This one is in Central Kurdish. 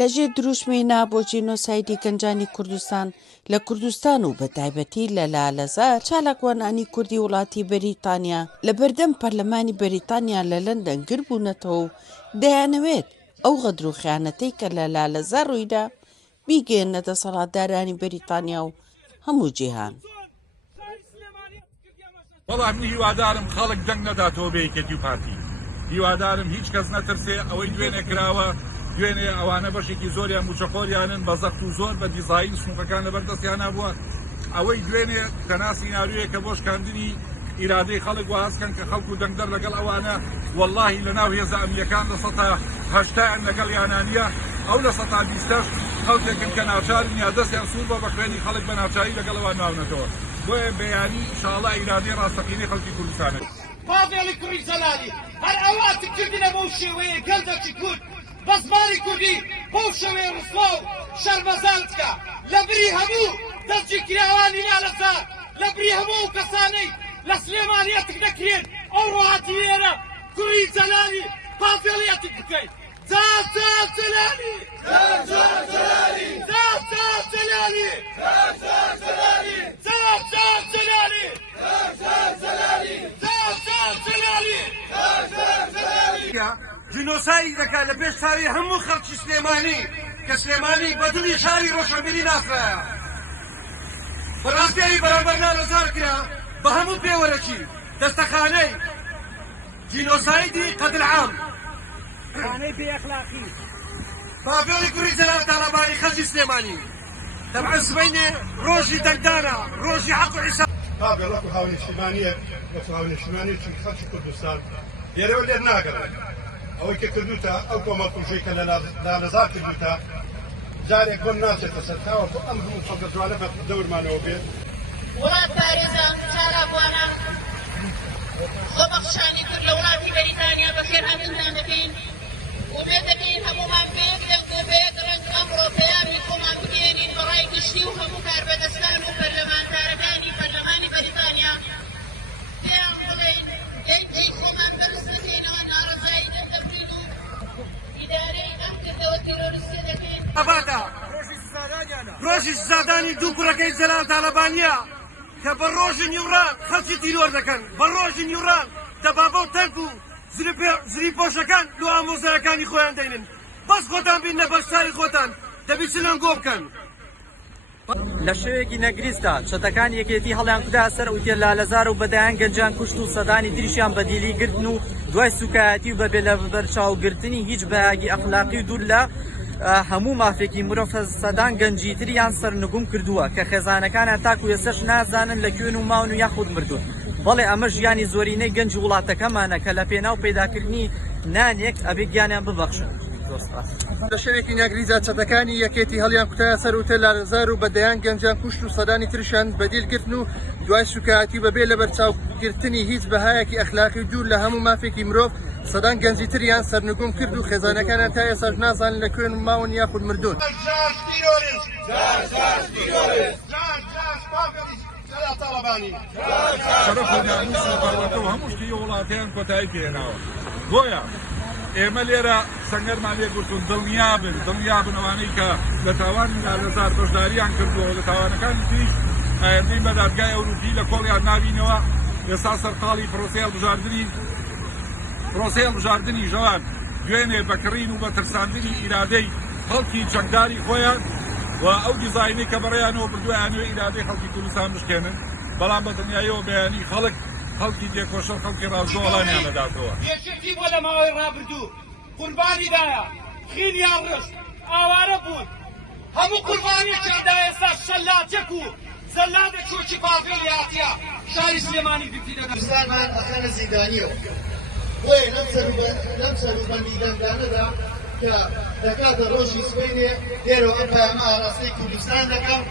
لەژێر دروشمێنا بۆ جێنۆسایدی گەنجانی کوردستان لە کوردستان و بە تایبەتی لە لالەزار چالاکوانانی کوردی وڵاتی بەریتانیا لە بەردەم پەرلەمانی بەریتانیا لە لەندەن گر بوونەتەوە و دەیانەوێت ئەو غەدر و خیانەتەی کە لە لالەزار ڕوویدا بیگەێنە دەسەڵاتدارانی بەریتانیا و هەموو جیهان. وەڵام من هیوادارم خەڵک دەنگ نەداتەوە بە یەکێتی و پارتی، هیوادارم هیچ کەس نەترسێ ئەوەی دوێنێ کراوە دوێنێ ئەوانە بەشێکی زۆریان موچەخۆریانن بە زەخت و زۆر بە دیزاین سنووقەکان لەبەردەستیان نبووە، ئەوەی دوێنێ کەناسی نارویە کە بۆ شکاندنی ئیرادەی خەڵک وازکەن کە خەڵک و دەنگدەر لەگەڵ ئەوانە وەڵڵاهی لەناو هێزە ئەمریەکان لە 180 لەگەڵ یانانیە ئەو لە 120 خەڵکێکن کە ناچارن یا دەستیان سوور بە بەخوێنی خەڵک بە ناچاری لەگەڵ ئەوان ماونەتەوە. بۆیە بەیانی ئینشاڵڵا ئیرادەی ڕاستەقینەی خەڵکی کوردستانە. پاڤێڵی کوڕی زەلانی هەر ئەواتی کردنە بەو شێوەیە گەلدەکی کورد بە زمانی کوردی بەو شێوەیە ڕسوا و شەرمەزان بکە لە بری هەموو دەستگی کراوانی لالەزار، لە بری هەموو کەسانەی لە سلێمانیەتک دەکرێن ئەو ڕۆحەتی لێرە کوڕی زەلانی پاڤێڵیەتک بکەیت. زاد زەلانی، زاد زەلانی، زاد زەلانی، زاد زەلانی، زاد زەلانی، زاد زەلانی، زاد زەلانی، زاد زەلانی. جنۆسایی دەکات لە پێش چاوی هەموو خەڵکی سلێمانی کە سلێمانی بە دڵی شاری ڕۆشنبیری ناسرایە. بەڕاستیایی بەرامبەر لالەزار کرا بە هەموو پێوەرەکی دەستەخانەی جینۆسایدی قەدرعام خانەی بێئەخلاقی پاڤێڵی کوڕی جەلال تاڵەبانی خەڵکی سلێمانی. طبعا سبەینێ ڕۆژی دەنگدانە، ڕۆژی حەق و حیساب. پاڤێڵ وەکو هاونیشتیمانیە وەکو هاونیشتیمانیەکی خەڵکی کوردستان لێرەوە لێر ناگەڕێت. ئەوەی کە کردوتە ئەو کۆمەڵکوژەی کە لە لالەزار کردوتە جارێک بۆم ناچێتە سەر تاوەکو ئەم هەموو خەڵکە جوانە بە دەورمانەوە بێت. وڵات پارێزە چالاکوانە خۆبەخشانی کرد لە وڵاتی بەریتانیا بەخێر هاتنتان دەکەین. وبێ دەکەین هەمومان بەیەک لەو بەیەک ڕەنگ ئەمڕۆ پەیامی خۆمان بگەێنین بەڕای گشتی و هەموو کاربەدەستان و پەرلەمانتارەکانی پەرلەمانی بەریتانیا پێیان بڵێین ئەی خۆمان بەدەست دەکەینەوە ناڕەزایی دەردەبرین و ئیدارەی ئەم کردەوە تیرۆریستی دەکەین. ڕۆژی سزادانی دوو کوڕەکەی جەلال تاڵەبانیە کە بە ڕۆژی نیوڕان خەڵکی تیرۆر دەکەن، بە ڕۆژی نیوڕان دەبابە و تەنک و زری پۆشەکان لە ئامۆزەرەکانی خۆیان دەینن. بەس خۆتان بینە بەشداری خۆتان دەبی چلەنگۆ بکەن. لە شەوێکی نەگریستا چەتەکان یەکێتی هەڵیان کودا سەر ئوتێل لالەزار و بەدایان گەنجان کوشت و سەدانی تریشیان بەدیلی گرتن و دوای سوکایەتی و بەبێ لە بەرچاوگرتنی هیچ بەیاگی ئەخلاقی و دوور لە هەموو مافێکی مرۆڤ سەدان گەنجیتریان سەرنگوم کردووە کە خێزانەکانیان تاکو ێسەش نازانن لە کوێن و ماون و یاخود مردوون. بەڵێ ئەمە ژیانی زۆرینەی گەنج وڵاتەکەمانە کە لە پێناو پەیداکردنی نانێک ئەبێ گیانیان ببەخشن. لە شەوێکی ناگریزا چەتەکانی یەکێتی هەڵیان کوتایە سەر ئوتێل لالەزار و بەدەیان گەنجان کوشت و سەدانی تریشیان بەدیل گرتن و دوای سوکایەتی بەبێ لە بەرچاوگرتنی هیچ بەهایەکی ئەخلاقی دوور لە هەموو مافێکی مرۆڤ سەدان گەنجی تریان سەرنگوم کرد و خێزانەکانیان تا ئێساش نازانن لە کوێن و ماون یاخود مردوون. شەرەف و ناموس و پەروەردە و هەموو شتی وڵاتیان کۆتایی پێهێناوە. بۆیە ئێمە لێرە سەنگەرمان لێ گرتوون دڵنیا بن ئەوانەی کە لە تاوانی لالەزار بەشداریان کردووە لە تاوانەکانی تریش ئاەندەی بە دادگای ئەوروپی لە کۆڵیان نابینەوە. ئێستا سەرقاڵی پرۆسەی هەڵبژاردننی ژەوان دوێنێ بەکڕین و بە ترساندنی ئیرادەی خەڵکی جەنگداری خۆیان و ئەو دیزاینەی کە بەڕێیانەوە بردوویانوێ ئیرادەی خەڵکی کوردستان بشکێنن، بەڵام بە دنیایەوە بەیانی خەڵکی دێکۆشە و خەڵکی ڕازۆ وەڵامیان دەداتەوە. یەکێتی بۆ لە ماوەی ڕابردوو قوربانیدایە خینیان ڕشت ئاوارە بوون هەموو قوربانیەکیدا ئێستا شەلاجەک و زەلادە چۆکی پاڤێڵی هاتیە شاری سلێمانی گرتی کوردستانمان ئەخەنە زیندانیەوە. بۆیە لەم سەروبەندی دەنگدانەدا کە دەکاتە ڕۆژی سبەینێ لێرەوە ئەم پەیامە ئاراستەی کوردستان دەکەم